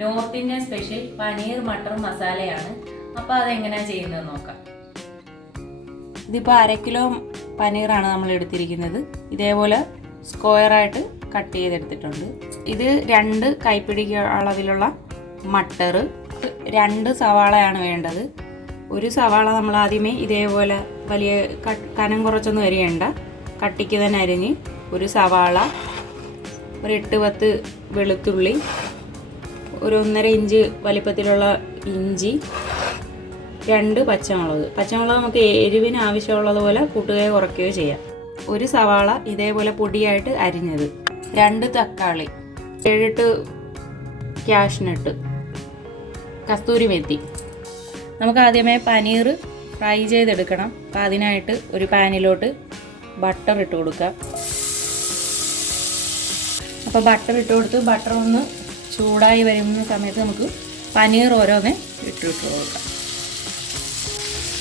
North Indian special paneer matar മസാലയാണ്. അപ്പോൾ അതെങ്ങനെയാണ് ചെയ്യുന്നത് നോക്കാം. ഇതിപ്പോൾ 1/2 കിലോ പനീറാണ് നമ്മൾ എടുത്തിരിക്കുന്നത്. ഇതേപോലെ സ്ക്വയറായിട്ട് കട്ട് ചെയ്തെടുത്തിട്ടുണ്ട്. ഇത് 2 കൈപ്പിടി അളവിലുള്ള മട്ടർ, 2 സവാളയാണ് വേണ്ടത്. ഒരു സവാള നമ്മൾ ആദ്യമേ ഇതേപോലെ വലിയ കനം കുറച്ചൊന്നും അരിയണ്ട, കട്ടിക്ക് തന്നെ അരിഞ്ഞ് ഒരു സവാള, ഒരു 8-10 വെളുത്തുള്ളി, ഒരു 1.5 ഇഞ്ച് വലിപ്പത്തിലുള്ള ഇഞ്ചി, 2 പച്ചമുളക്. പച്ചമുളക് നമുക്ക് എരിവിന് ആവശ്യമുള്ളതുപോലെ കൂട്ടുകയോ കുറയ്ക്കുകയോ ചെയ്യാം. ഒരു സവാള ഇതേപോലെ പൊടിയായിട്ട് അരിഞ്ഞത്, 2 തക്കാളി, 7-8 കാഷ്നട്ട്, കസ്തൂരി മെത്തി. നമുക്ക് ആദ്യമേ പനീർ ഫ്രൈ ചെയ്തെടുക്കണം. അപ്പം അതിനായിട്ട് ഒരു പാനിലോട്ട് ബട്ടർ ഇട്ട് കൊടുക്കാം. അപ്പോൾ ബട്ടർ ഇട്ട് കൊടുത്ത് ബട്ടർ ഒന്ന് ചൂടായി വരുന്ന സമയത്ത് നമുക്ക് പനീർ ഓരോന്ന് ഇട്ട് കൊടുക്കാം.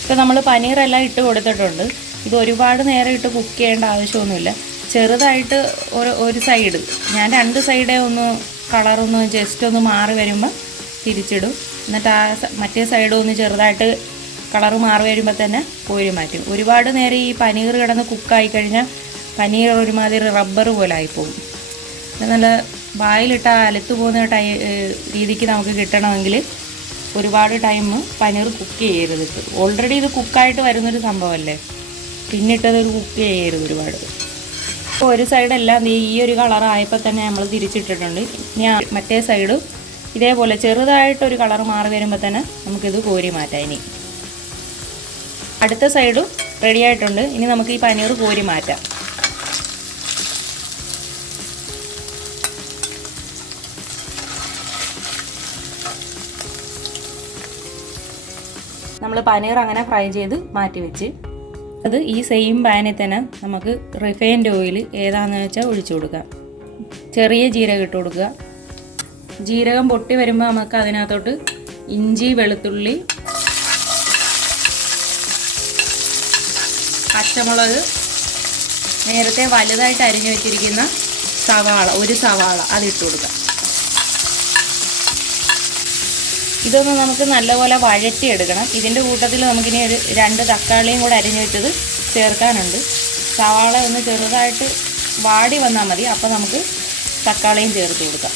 ഇപ്പോൾ നമ്മൾ പനീറെല്ലാം ഇട്ട് കൊടുത്തിട്ടുണ്ട്. ഇത് ഒരുപാട് നേരം ഇട്ട് കുക്ക് ചെയ്യേണ്ട ആവശ്യമൊന്നുമില്ല. ചെറുതായിട്ട് ഒരു സൈഡ്, ഞാൻ 2 സൈഡേ ഒന്ന് കളറൊന്ന് ജസ്റ്റ് ഒന്ന് മാറി വരുമ്പോൾ തിരിച്ചിടും. എന്നിട്ട് മറ്റേ സൈഡ് ഒന്ന് ചെറുതായിട്ട് കളറ് മാറി വരുമ്പോൾ തന്നെ കോരി മാറ്റും. ഒരുപാട് നേരം ഈ പനീർ കിടന്ന് കുക്കായി കഴിഞ്ഞാൽ പനീർ ഒരുമാതിരി റബ്ബർ പോലെ ആയിപ്പോകും. നല്ല വായിലിട്ട അലത്ത് പോകുന്ന രീതിക്ക് നമുക്ക് കിട്ടണമെങ്കിൽ ഒരുപാട് ടൈം പനീർ കുക്ക് ചെയ്യരുത്. ഓൾറെഡി ഇത് കുക്കായിട്ട് വരുന്നൊരു സംഭവമല്ലേ, പിന്നിട്ടത് കുക്ക് ചെയ്യരുത് ഒരുപാട്. അപ്പോൾ ഒരു സൈഡെല്ലാം ഈ ഒരു കളറായപ്പോൾ തന്നെ നമ്മൾ തിരിച്ചിട്ടിട്ടുണ്ട്. ഇനി മറ്റേ സൈഡ് ഇതേപോലെ ചെറുതായിട്ടൊരു കളർ മാറി വരുമ്പോൾ തന്നെ നമുക്കിത് കോരി മാറ്റാം. ഇനി അടുത്ത സൈഡും റെഡി ആയിട്ടുണ്ട്. ഇനി നമുക്ക് ഈ പനീർ കോരി മാറ്റാം. നമ്മൾ പനീർ അങ്ങനെ ഫ്രൈ ചെയ്ത് മാറ്റി വെച്ച് അത് ഈ സെയിം പാനിൽ തന്നെ നമുക്ക് റിഫൈൻഡ് ഓയിൽ ഏതാണെന്ന് വെച്ചാൽ ഒഴിച്ചു കൊടുക്കാം. ചെറിയ ജീരകം ഇട്ട് കൊടുക്കുക. ജീരകം പൊട്ടി വരുമ്പോൾ നമുക്ക് അതിനകത്തോട്ട് ഇഞ്ചി, വെളുത്തുള്ളി, പച്ചമുളക്, നേരത്തെ വലുതായിട്ട് അരിഞ്ഞു വെച്ചിരിക്കുന്ന സവാള, ഒരു സവാള അതിട്ട് കൊടുക്കാം. ഇതൊന്ന് നമുക്ക് നല്ലപോലെ വഴറ്റിയെടുക്കണം. ഇതിൻ്റെ കൂട്ടത്തിൽ നമുക്കിനി ഒരു 2 തക്കാളിയും കൂടെ അരിഞ്ഞു വെച്ചത് ചേർക്കാനുണ്ട്. സവാള ഒന്ന് ചെറുതായിട്ട് വാടി വന്നാൽ മതി. അപ്പോൾ നമുക്ക് തക്കാളിയും ചേർത്ത് കൊടുക്കാം.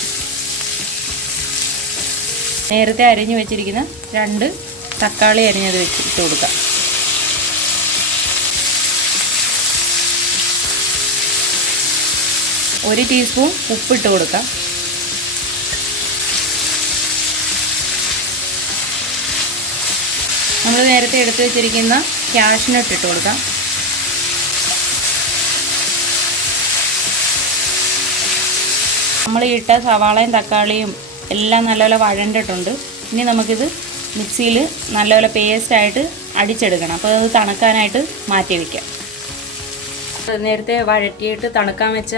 നേരത്തെ അരിഞ്ഞു വെച്ചിരിക്കുന്ന 2 തക്കാളി അരിഞ്ഞത് വെച്ചിട്ട് കൊടുക്കാം. ഒരു ടീസ്പൂൺ ഉപ്പിട്ട് കൊടുക്കാം. നമ്മൾ നേരത്തെ എടുത്തു വെച്ചിരിക്കുന്ന കാഷ്നട്ട് ഇട്ട് കൊടുക്കാം. നമ്മൾ ഇട്ട സവാളയും തക്കാളിയും എല്ലാം നല്ലപോലെ വഴണ്ടിട്ടുണ്ട്. ഇനി നമുക്കിത് മിക്സിയിൽ നല്ലപോലെ പേസ്റ്റായിട്ട് അടിച്ചെടുക്കണം. അപ്പോൾ അത് തണുക്കാനായിട്ട് മാറ്റി വയ്ക്കാം. നേരത്തെ വഴറ്റിയിട്ട് തണുക്കാൻ വെച്ച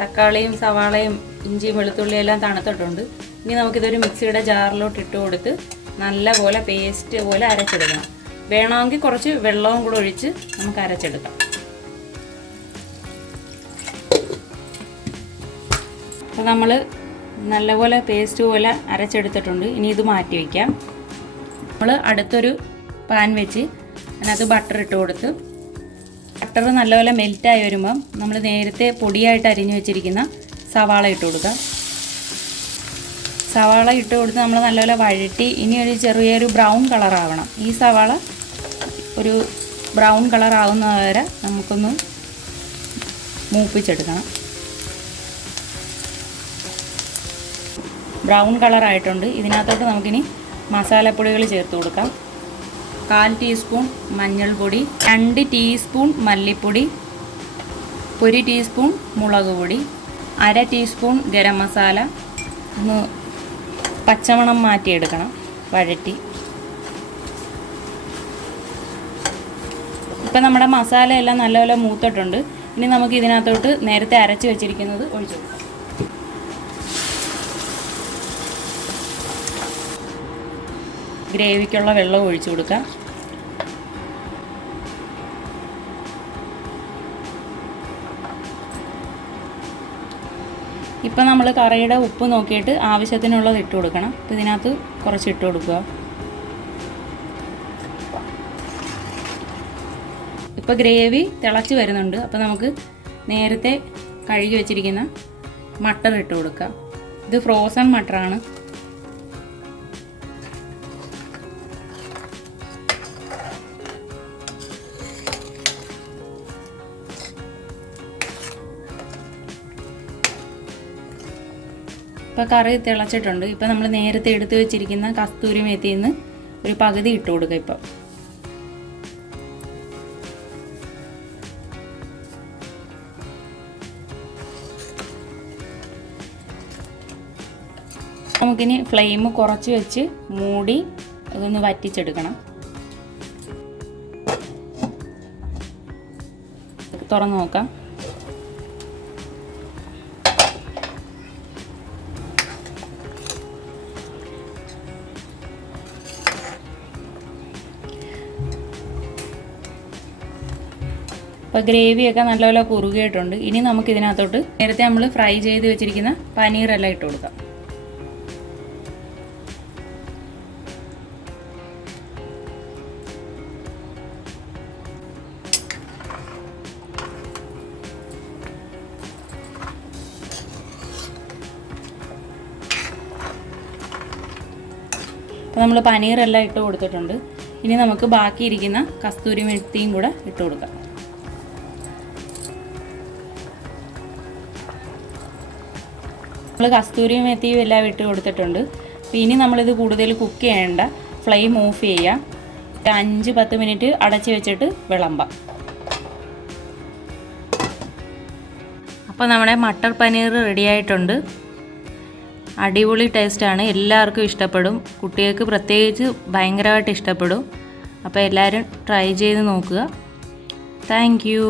തക്കാളിയും സവാളയും ഇഞ്ചിയും വെളുത്തുള്ളിയും എല്ലാം തണുത്തിട്ടുണ്ട്. ഇനി നമുക്കിതൊരു മിക്സിയുടെ ജാറിലോട്ട് ഇട്ട് കൊടുത്ത് നല്ലപോലെ പേസ്റ്റ് പോലെ അരച്ചെടുക്കണം. വേണമെങ്കിൽ കുറച്ച് വെള്ളവും കൂടെ ഒഴിച്ച് നമുക്ക് അരച്ചെടുക്കാം. അപ്പോൾ നമ്മൾ നല്ലപോലെ പേസ്റ്റ് പോലെ അരച്ചെടുത്തിട്ടുണ്ട്. ഇനി ഇത് മാറ്റി വയ്ക്കാം. നമ്മൾ അടുത്തൊരു പാൻ വെച്ച് അതിനകത്ത് ബട്ടർ ഇട്ട് കൊടുത്ത് ബട്ടർ നല്ലപോലെ മെൽറ്റായി വരുമ്പം നമ്മൾ നേരത്തെ പൊടിയായിട്ട് അരിഞ്ഞു വെച്ചിരിക്കുന്ന സവാള ഇട്ട് കൊടുക്കാം. സവാള ഇട്ട് കൊടുത്ത് നമ്മൾ നല്ലപോലെ വഴറ്റി ഇനി ഒരു ചെറിയൊരു ബ്രൗൺ കളറാവണം. ഈ സവാള ഒരു ബ്രൗൺ കളറാവുന്നത് വരെ നമുക്കൊന്ന് മൂപ്പിച്ചെടുക്കണം. ബ്രൗൺ കളറായിട്ടുണ്ട്. ഇതിനകത്തോട്ട് നമുക്കിനി മസാലപ്പൊടികൾ ചേർത്ത് കൊടുക്കാം. 1/4 ടീസ്പൂൺ മഞ്ഞൾപ്പൊടി, 2 ടീസ്പൂൺ മല്ലിപ്പൊടി, 1 ടീസ്പൂൺ മുളക് പൊടി, 1/2 ടീസ്പൂൺ ഗരം മസാല. ഒന്ന് പച്ചമണം മാറ്റിയെടുക്കണം വഴറ്റി. ഇപ്പം നമ്മുടെ മസാല എല്ലാം നല്ലപോലെ മൂത്തിട്ടുണ്ട്. ഇനി നമുക്ക് ഇതിനകത്തോട്ട് നേരത്തെ അരച്ച് വെച്ചിരിക്കുന്നത് ഒഴിച്ചു കൊടുക്കാം. ഗ്രേവിക്കുള്ള വെള്ളം ഒഴിച്ചു കൊടുക്കാം. ഇപ്പം നമ്മൾ കറിയുടെ ഉപ്പ് നോക്കിയിട്ട് ആവശ്യത്തിനുള്ളത് ഇട്ട് കൊടുക്കണം. അപ്പോൾ ഇതിനകത്ത് കുറച്ച് ഇട്ട് കൊടുക്കുക. ഇപ്പോൾ ഗ്രേവി തിളച്ച് വരുന്നുണ്ട്. അപ്പോൾ നമുക്ക് നേരത്തെ കഴുകി വെച്ചിരിക്കുന്ന മട്ടർ ഇട്ട് കൊടുക്കുക. ഇത് ഫ്രോസൺ മട്ടറാണ്. ഇപ്പോൾ കറി തിളച്ചിട്ടുണ്ട്. ഇപ്പോൾ നമ്മൾ നേരത്തെ എടുത്ത് വെച്ചിരിക്കുന്ന കസ്തൂരി മേത്തിയിൽ നിന്ന് ഒരു പകുതി ഇട്ട് കൊടുക്കുക. ഇപ്പോൾ നമുക്കിനി ഫ്ലെയിം കുറച്ച് വെച്ച് മൂടി അതൊന്ന് വറ്റിച്ചെടുക്കണം. തുറന്ന് നോക്കാം. അപ്പോൾ ഗ്രേവിയൊക്കെ നല്ലപോലെ കുറുകിയിട്ടുണ്ട്. ഇനി നമുക്ക് ഇതിനകത്തോട്ട് നേരത്തെ നമ്മൾ ഫ്രൈ ചെയ്ത് വെച്ചിരിക്കുന്ന പനീറെല്ലാം ഇട്ട് കൊടുക്കാം. അപ്പോൾ നമ്മൾ പനീറെല്ലാം ഇട്ട് കൊടുത്തിട്ടുണ്ട്. ഇനി നമുക്ക് ബാക്കിയിരിക്കുന്ന കസ്തൂരി മെത്തിയും കൂടെ ഇട്ട് കൊടുക്കാം. നമ്മൾ കസ്തൂരി മെത്തിയും എല്ലാം ഇട്ട് കൊടുത്തിട്ടുണ്ട്. അപ്പോൾ ഇനി നമ്മളിത് കൂടുതൽ കുക്ക് ചെയ്യേണ്ട. ഫ്ലെയിം ഓഫ് ചെയ്യുക. 5-10 മിനിറ്റ് അടച്ച് വെച്ചിട്ട് വിളമ്പാം. അപ്പോൾ നമ്മുടെ മട്ടർ പനീർ റെഡി ആയിട്ടുണ്ട്. അടിപൊളി ടേസ്റ്റാണ്. എല്ലാവർക്കും ഇഷ്ടപ്പെടും. കുട്ടികൾക്ക് പ്രത്യേകിച്ച് ഭയങ്കരമായിട്ട് ഇഷ്ടപ്പെടും. അപ്പോൾ എല്ലാവരും ട്രൈ ചെയ്ത് നോക്കുക. Thank you.